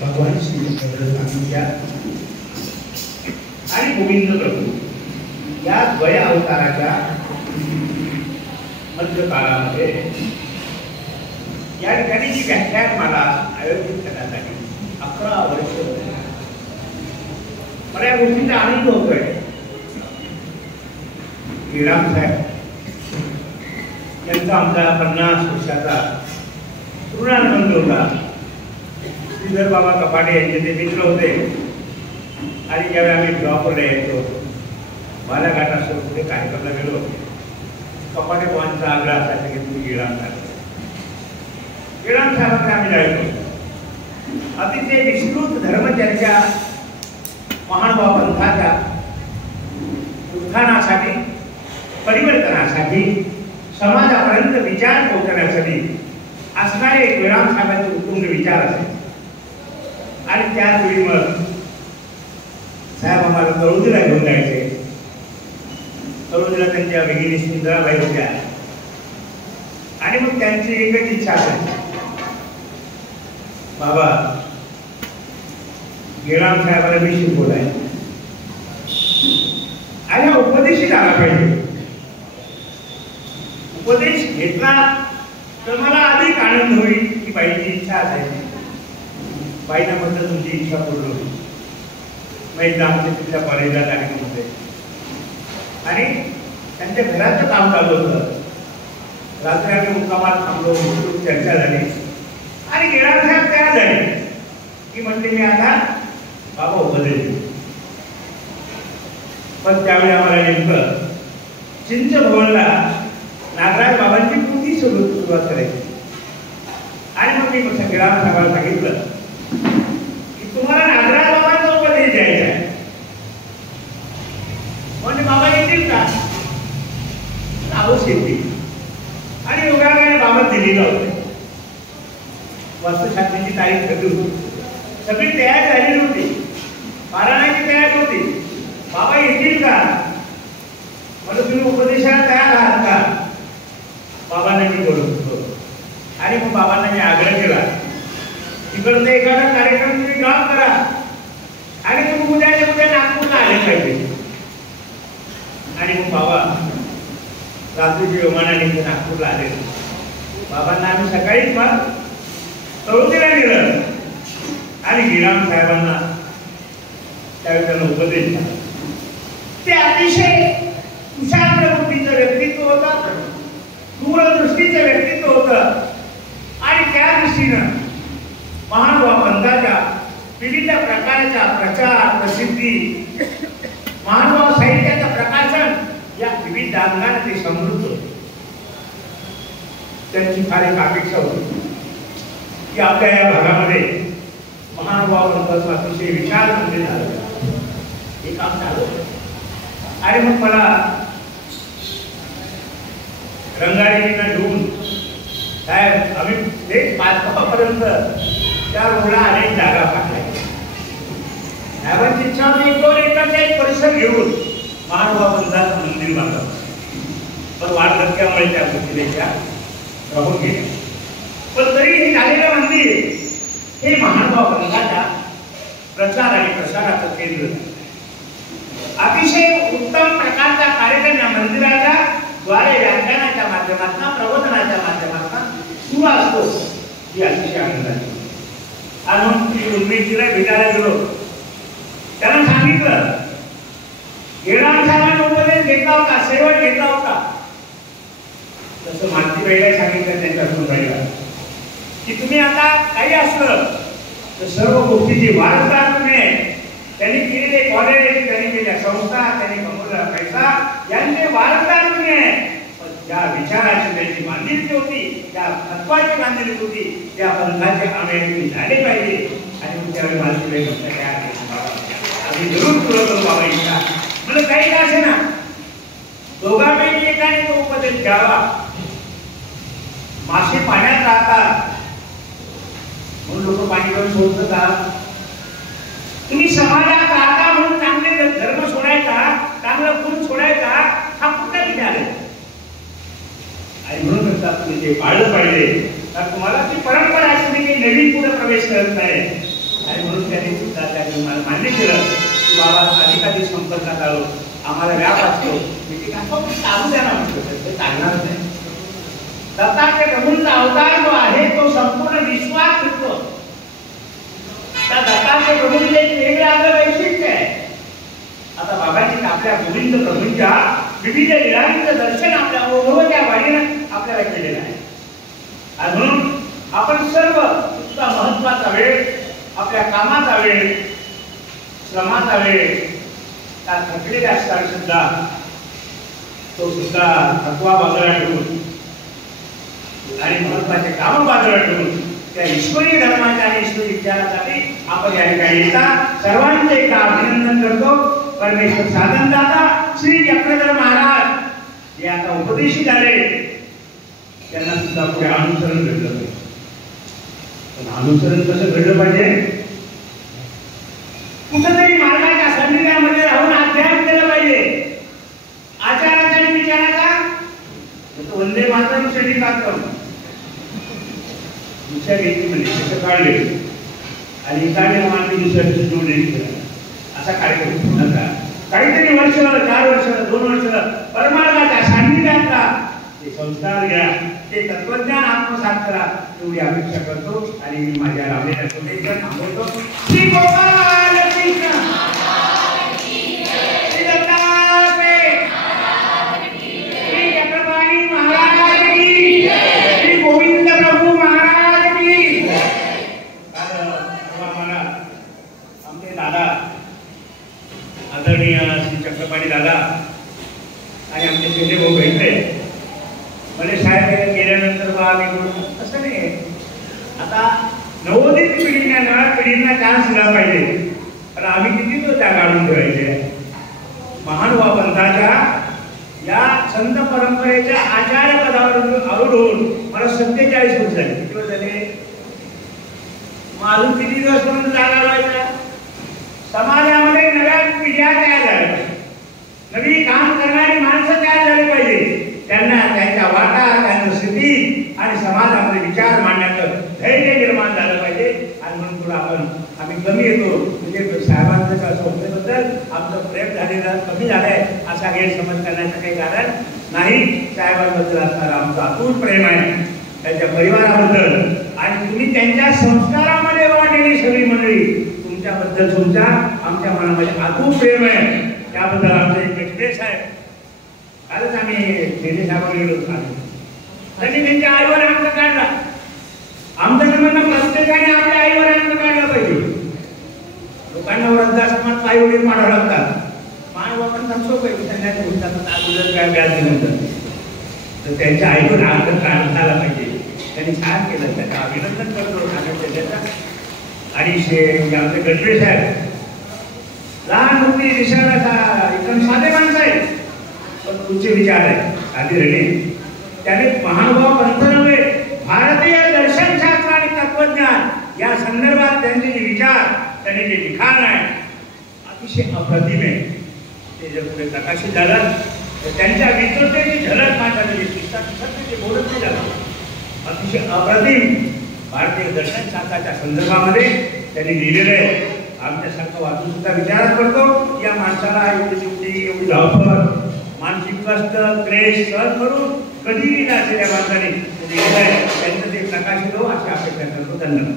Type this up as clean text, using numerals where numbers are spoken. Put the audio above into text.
भगवान श्री स्वामींच्या आणि गोविंद प्रभू या द्वय अवताराच्या मध्य काळामध्ये या ठिकाणी जी व्याख्यानमाला आयोजित करण्यात आली 11 वर्ष मला या गोष्टीचा आनंद होतोय. श्रीराम साहेब यांचा आमचा 50 वर्षाचा पूर्णानंद होता. श्रीधर बाबा कपाटे यांचे ते मित्र होते आणि ज्यावेळी आम्ही जॉबवर यायचो बालाघाट असं कुठे कार्यक्रमाला गेलो कपाटे बाबांचा आग्रह असायचा की तुम्ही श्रीराम साहेबांकडे आम्ही जायचो. अतिशय विस्तृत धर्मचर्चा महानुभाव पंथाच्या उत्थानासाठी परिवर्तनासाठी समाजापर्यंत विचार पोहोचण्यासाठी असणारे एक श्रीराम साहेबांचे उत्तुंग विचार असायचे. आणि त्याचवेळी मग साहेब आम्हाला तळोदीला घेऊन जायचे. तळोदीला त्यांच्या भगिनी सुंदराबाई होत्या आणि मग त्यांची एकच इच्छा असायची बाबा श्रीराम साहेबांना मी शिकवलाय आणि हा उपदेश आला पाहिजे. उपदेश घेतला तर मला अधिक आनंद होईल की बाईची इच्छा असायची. बाईना म्हटलं तुमची इच्छा पूर्ण होईल. मग एकदा आमच्या तिथल्या कॉलेजला कार्यक्रम होते आणि त्यांच्या घराचं काम चालू होतं. रात्री आम्ही मुक्कामात थांबलो, चर्चा झाली आणि श्रीराम साहेब तयार झाले की म्हणते मी आता बाबा उपदेश देऊ. पण त्यावेळी आम्हाला नेमकं चिंच भवनला नागराज बाबांची कृती सुरुवात करायची. आणि मग मी श्रीराम साहेबांना सांगितलं की तुम्हाला नागराज बाबांचा उपदेश द्यायचा आहे. म्हणजे बाबा येतील का? अवश्य येतील. आणि योगाने बाबा दिलेलं होतं. वस्तुशास्त्राची तारीख ठरली होती. सगळी तयार झालेली होती. पारायणाची तयारी होती. बाबा येतील का? म्हणजे तुम्ही उपदेशाला तयार आहात का? बाबांना मी बोलतो. आणि मग बाबांना मी आग्रह केला तिकडचं एखादा कार्यक्रम तुम्ही ड्रॉप करा आणि तुम्ही उद्या नागपूरला आले पाहिजे. आणि मग बाबा रात्रीच्या विमानाने नागपूरला आले. बाबांना आम्ही सकाळीच मग तळोदीला गेलं आणि श्रीराम साहेबांना त्यावेळी त्यांना उपदेश दिला. ते अतिशय कुशाग्र बुद्धीचं व्यक्तित्व होतं, दूरदृष्टीचं व्यक्तित्व होतं. आणि त्या दृष्टीनं महानुभाव पंथाच्या विविध प्रकारच्या प्रचार प्रसिद्धी महानुभाव साहित्याचं प्रकाशन या विविध अंगाने ते समृद्ध होते. त्यांची फार एक अपेक्षा होती की आपल्या या भागामध्ये महानुभाव पंथाचं अतिशय विशाल मंदिर झालं. हे काम झालं. आणि मग मला रंगारीजींना घेऊन साहेब आम्ही एक 5 पर्यंत त्या रोडला अनेक जागा पाहिल्या. साहेबांची इच्छा होती 1-2 एकरचा एक परिसर घेऊन महानुभाव पंथाचं मंदिर बांधावं. पण वाढधक्क्यामुळे त्या गोष्टीच्या राहून गेले. पण तरी हे झालेलं मंदिर हे महानुभाव पंथाच्या प्रचार आणि प्रसाराचं केंद्र. अतिशय उत्तम प्रकारचा कार्यक्रम या मंदिराच्या द्वारे व्याख्यानाच्या माध्यमातून प्रबोधनाच्या माध्यमातून सुरू असतो. ही अतिशय आनंदाची. आणि उन्मेषजीला भेटायला गेलो. त्यांना सांगितलं श्रीराम साहेबांनी उपदेश घेतला होता, शेवट घेतला होता. तसं मालतीबाईला सांगितलं त्यांच्या सुनबाईला की तुम्ही आता काही असलं तर सर्व गोष्टीची वारसा तुम्ही त्यांनी केलेले कॉलेज, त्यांनी केलेल्या संस्था, त्यांनी कमवलेला पैसा यांचे वारसदार तुम्ही आहे. ज्या विचाराची त्यांची बांधिलकी होती, त्या तत्वाची बांधिलकी होती, त्या पंथाचे आम्ही झाले पाहिजे. आणि त्यावेळी मालतीबाई लक्षात तयार केली आम्ही जरूर पुरं करू बाबा इच्छा. म्हणजे काही का असे ना दोघांपैकी एकाने तो उपदेश घ्यावा. मासे पाण्यात राहतात म्हणून लोक पाणी करून सोडतात. तुम्ही समाजात राहता म्हणून चांगले धर्म सोडायचा, चांगलं गुण सोडायचा हा कुठला विचार आहे. आणि म्हणून म्हणतात तुम्ही ते पाळलं पाहिजे. तर तुम्हाला ती परंपरा असते की नवीन पुढे प्रवेश करत नाही. म्हणून त्यांनी सुद्धा त्यांनी मला मान्य केलं की बाबा अधिकाधिक संपर्कात आलो, आम्हाला व्याप असतो, मी चालू द्या ना म्हटलं, ते चालणार नाही. दत्तात्रय प्रभूंचा अवतार जो आहे तो संपूर्ण विश्वात फिरतो. त्या दत्तात्रय प्रभूंचे एक वेगळे आपलं वैशिष्ट्य आहे. आता बाबांनी आपल्या गोविंद प्रभूंच्या विविध लीलांचं दर्शन आपल्या ओघवत्या वाणीनं आपल्याला केलेलं आहे. आणि म्हणून आपण सर्व तुमचा महत्वाचा वेळ, आपल्या कामाचा वेळ, श्रमाचा वेळ त्या थकलेल्या असताना सुद्धा तो सुद्धा थकवा बाजूला ठेवून आणि महत्वाचे काम बाजूला ठेवून त्या ईश्वरी धर्माच्या आणि ईश्वरी विचारासाठी आपण या ठिकाणी येतात. सर्वांचे एक अभिनंदन करतो. परमेश्वर साधनदाता श्री चक्रधर महाराज हे आता उपदेशी झाले, त्यांना सुद्धा पुढे अनुसरण घडलं पाहिजे. पण अनुसरण कसं घडलं पाहिजे? कुठंतरी मार्गाच्या सन्निध्यामध्ये राहून अध्ययन केलं पाहिजे. आचाराचा आणि विचाराचा वंदे मातरम साठी कार्यक्रम दुसऱ्या व्यक्ती म्हणजे त्याचं काढले आणि एकाने मानवी दुसऱ्याची जोडणी केला असा कार्यक्रम पूर्ण करा. काहीतरी वर्ष, 4 वर्ष, 2 वर्ष परमार्थाच्या सान्निध्यातला ते संस्कार घ्या, ते तत्वज्ञान आत्मसात करा, एवढी अपेक्षा करतो. आणि मी माझ्या रामलेला छोटेकर थांबवतो. श्री गोपाल कृष्ण, श्री दत्तात्रय, श्री चक्रपाणी महाराज की, श्री गोविंद प्रभू महाराज की. मला आमचे दादा आदरणीय श्री चक्रपाणी दादा आणि आमचे छोटे भाऊ भेटले. म्हणजे साहेब गेल्यानंतर बा आम्ही असं नाही. आता नवोदित पिढीने, नव्या पिढींना चान्स दिला पाहिजे. पण आम्ही किती तो त्या काढून ठेवायचे. महानुभाव पंथाच्या या संत परंपरेच्या आचार्य पदावर आरूढ होऊन मला 47 वर्ष झाले. किती वर्ष झाले? मग अजून किती दिवस म्हणून जागा लावायचा? समाजामध्ये नव्या पिढ्या तयार झाल्या पाहिजे, नवी काम करणारी माणसं तयार झाली पाहिजे. त्यांना त्यांच्या वाटा, त्यांच्या स्थिती आणि समाजामध्ये विचार मांडण्याचं धैर्य निर्माण झालं पाहिजे. आणि म्हणून तुला आम्ही कमी येतो म्हणजे साहेबांच्या संस्थेबद्दल आमचं प्रेम झालेलं कमी झालंय असा गैरसमज करण्याचं काही कारण नाही. साहेबांबद्दल असणारं आमचं अतूट प्रेम आहे, त्यांच्या परिवाराबद्दल. आणि तुम्ही त्यांच्या संस्कारामध्ये वाढलेली सगळी मंडळी, तुमच्याबद्दल तुमच्या आमच्या मनामध्ये अतूट प्रेम आहे. त्याबद्दल आमचं एक एक्सप्रेस आहे. कालच आम्ही नेते साहेबांना गेलो होतो. त्यांनी त्यांच्या आईवर अंक काढला. आमचं म्हणणं प्रत्येकाने आपल्या आईवर अंक काढला पाहिजे. लोकांना वृद्धाश्रमात आई वडील मारावं लागतात. माय बापांना सोपं त्यांना काय व्याज दिलं तर त्यांच्या आईवर अंक काढता आला पाहिजे. त्यांनी छान केलं, त्याचं अभिनंदन करतो. आणि आमचे गडबे साहेब लहान होती दिसायला एकदम साधे माणसं आहे, पण तुमचे विचार आहे साधी रणे. त्याने महानुभाव पंथ नव्हे, भारतीय दर्शनशास्त्र आणि तत्वज्ञान या संदर्भात त्यांचे जे विचार, त्यांनी जे लिखाण आहे अतिशय अप्रतिम आहे. ते जर पुढे प्रकाशित झालं तर त्यांच्या विद्वत्तेची झलक माझ्याकडे ते बोलत नाही झालं. अतिशय अप्रतिम भारतीय दर्शनशास्त्राच्या संदर्भामध्ये त्यांनी लिहिलेलं आहे. आमच्यासारखं वाचून सुद्धा विचारच करतो या माणसाला एवढी चिवटी, एवढी धावपळ, मानसिक कष्ट, क्लेश सहन करून कधी लिहिलं असेल या माणसाने लिहिलं आहे. त्यांचं ते प्रकाशित हो अशी अपेक्षा करतो. धन्यवाद.